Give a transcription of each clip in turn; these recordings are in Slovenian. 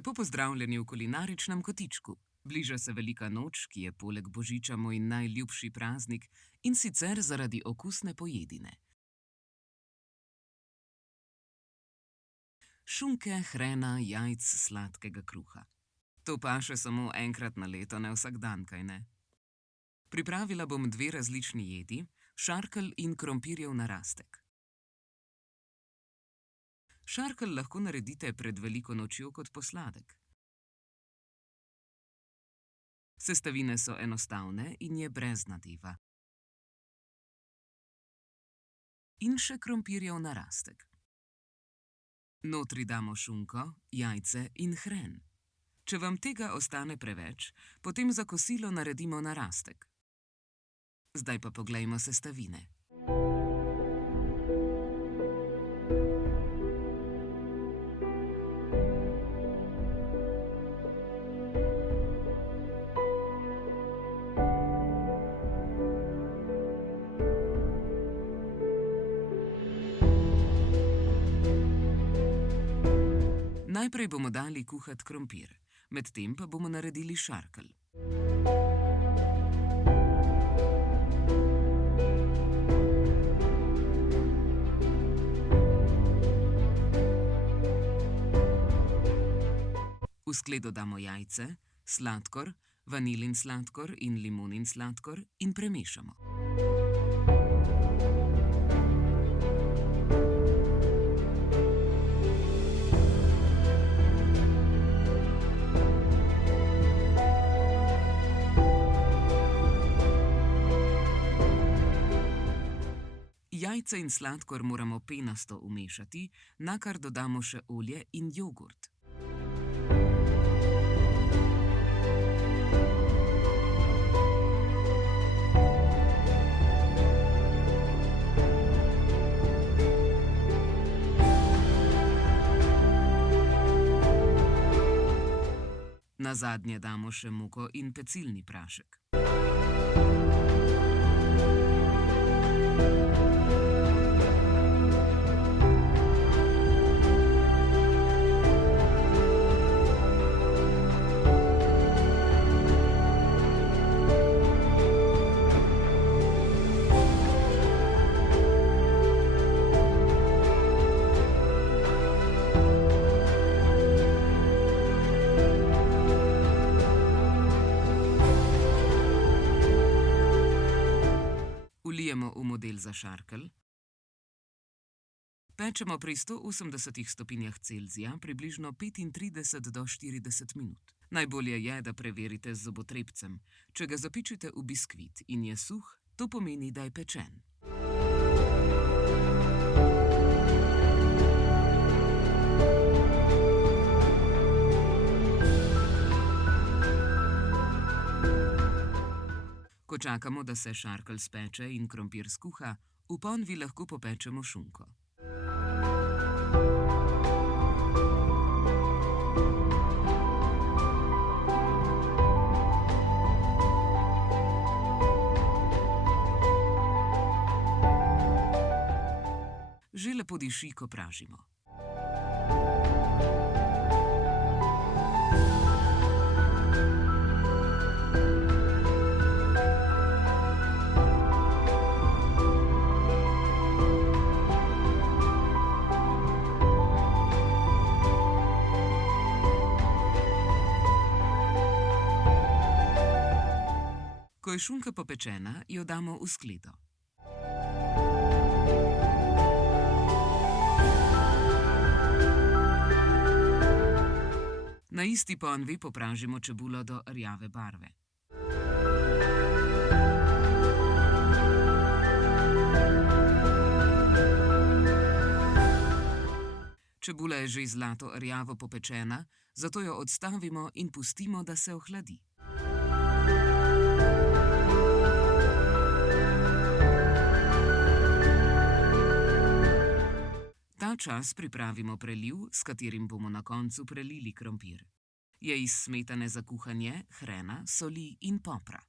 Lepo pozdravljeni v kulinaričnem kotičku. Bliža se velika noč, ki je poleg božiča moj najljubši praznik, in sicer zaradi okusne pojedine. Šunke, hrena, jajc, sladkega kruha. To paše samo enkrat na leto, ne vsak dan, kaj ne? Pripravila bom 2 različni jedi, šarkelj in krompirjev narastek. Šarkelj lahko naredite pred veliko nočjo kot posladek. Sestavine so enostavne in je brez nadeva. In še krompirjev narastek. Notri damo šunko, jajce in hren. Če vam tega ostane preveč, potem za kosilo naredimo narastek. Zdaj pa poglejmo sestavine. Najprej bomo dali kuhat krompir, medtem pa bomo naredili šarkelj. V skledo damo jajce, sladkor, vanilin sladkor in limonin sladkor in premešamo. Jajce in sladkor moramo penasto umešati, nakar dodamo še olje in jogurt. Nazadnje damo še moko in pecilni prašek. Vlijemo v model za šarkelj. Pečemo pri 180 stopinjah Celzija približno 35 do 40 minut. Najbolje je, da preverite z zobotrebcem. Če ga zapičite v biskvit in je suh, to pomeni, da je pečen. Ko čakamo, da se šarkelj speče in krompir skuha, v ponvi lahko popečemo šunko. Že lepo diši, ko pražimo. Ko je šunka popečena, jo damo v skledo. Na isti ponvi popražimo čebulo do rjave barve. Čebula je že zlato rjavo popečena, zato jo odstavimo in pustimo, da se ohladi. Ta čas pripravimo preliv, s katerim bomo na koncu prelili krompir. Je iz smetane za kuhanje, hrena, soli in popra.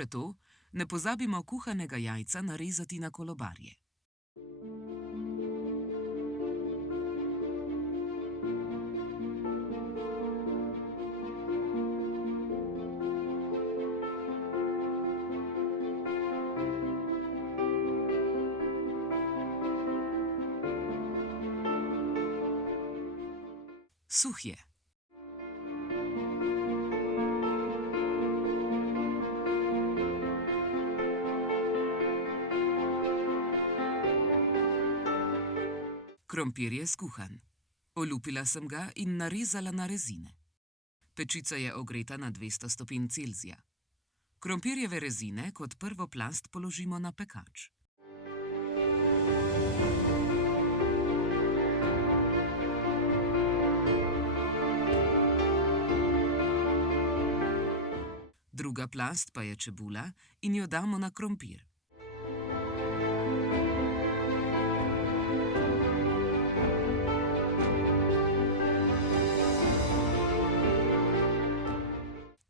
Še to, ne pozabimo kuhanega jajca narezati na kolobarje. Suhje. Krompir je skuhan. Olupila sem ga in narezala na rezine. Pečica je ogreta na 200 stopinj Celzija. Krompirjeve rezine kot prvo plast položimo na pekač. Druga plast pa je čebula in jo damo na krompir.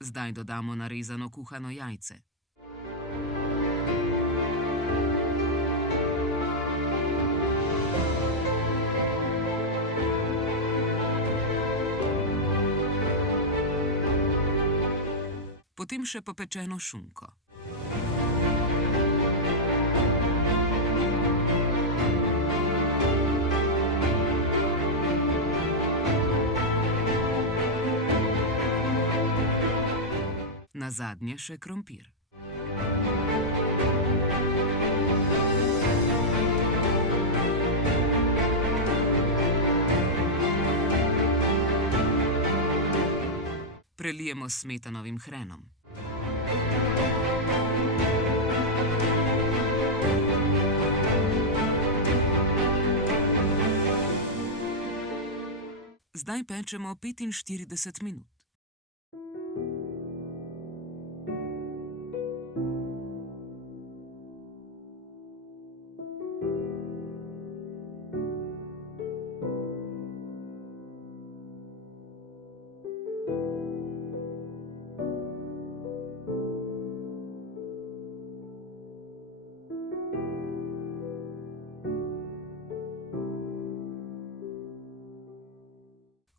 Zdaj dodamo narezano kuhano jajce. Potem še popečeno šunko. Nazadnje še krompir. Prelijemo s smetanovim hrenom. Zdaj pečemo 45 minut.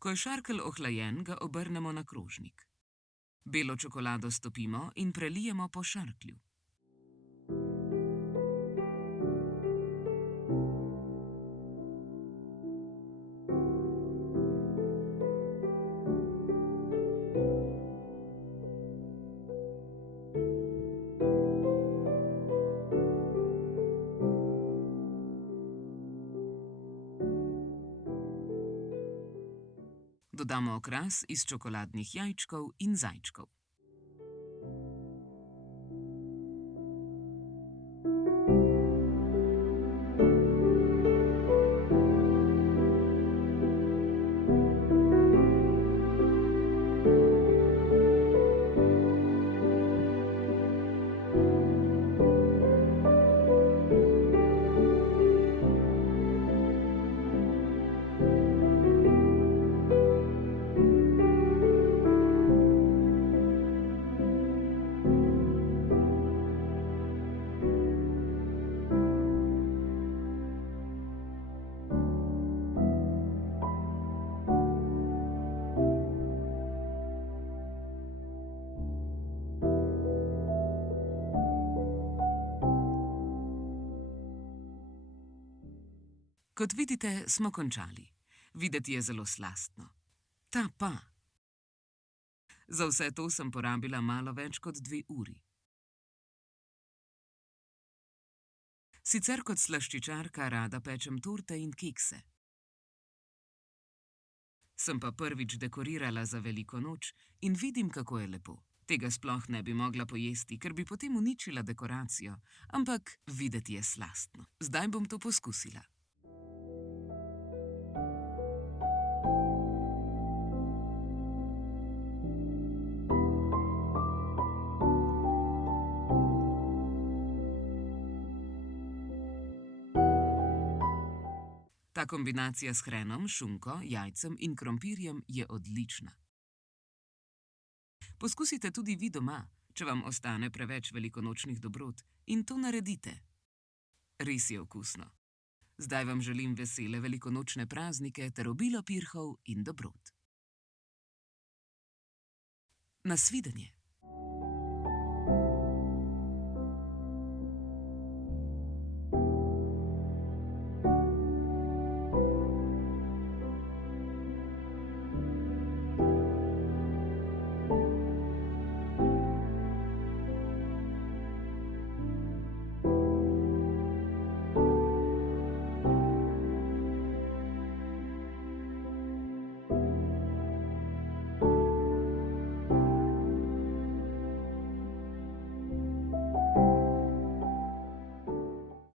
Ko je šarkelj ohlajen, ga obrnemo na krožnik. Belo čokolado stopimo in prelijemo po šarklju. Dodamo okras iz čokoladnih jajčkov in zajčkov. Kot vidite, smo končali. Videti je zelo slastno. Ta pa. Za vse to sem porabila malo več kot 2 uri. Sicer kot slaščičarka rada pečem torte in kekse. Sem pa prvič dekorirala za veliko noč in vidim, kako je lepo. Tega sploh ne bi mogla pojesti, ker bi potem uničila dekoracijo, ampak videti je slastno. Zdaj bom to poskusila. Ta kombinacija s hrenom, šunko, jajcem in krompirjem je odlična. Poskusite tudi vi doma. če vam ostane preveč velikonočnih dobrot, in to naredite. Res je okusno. Zdaj vam želim vesele velikonočne praznike ter obilo pirhov in dobrot. Nasvidenje.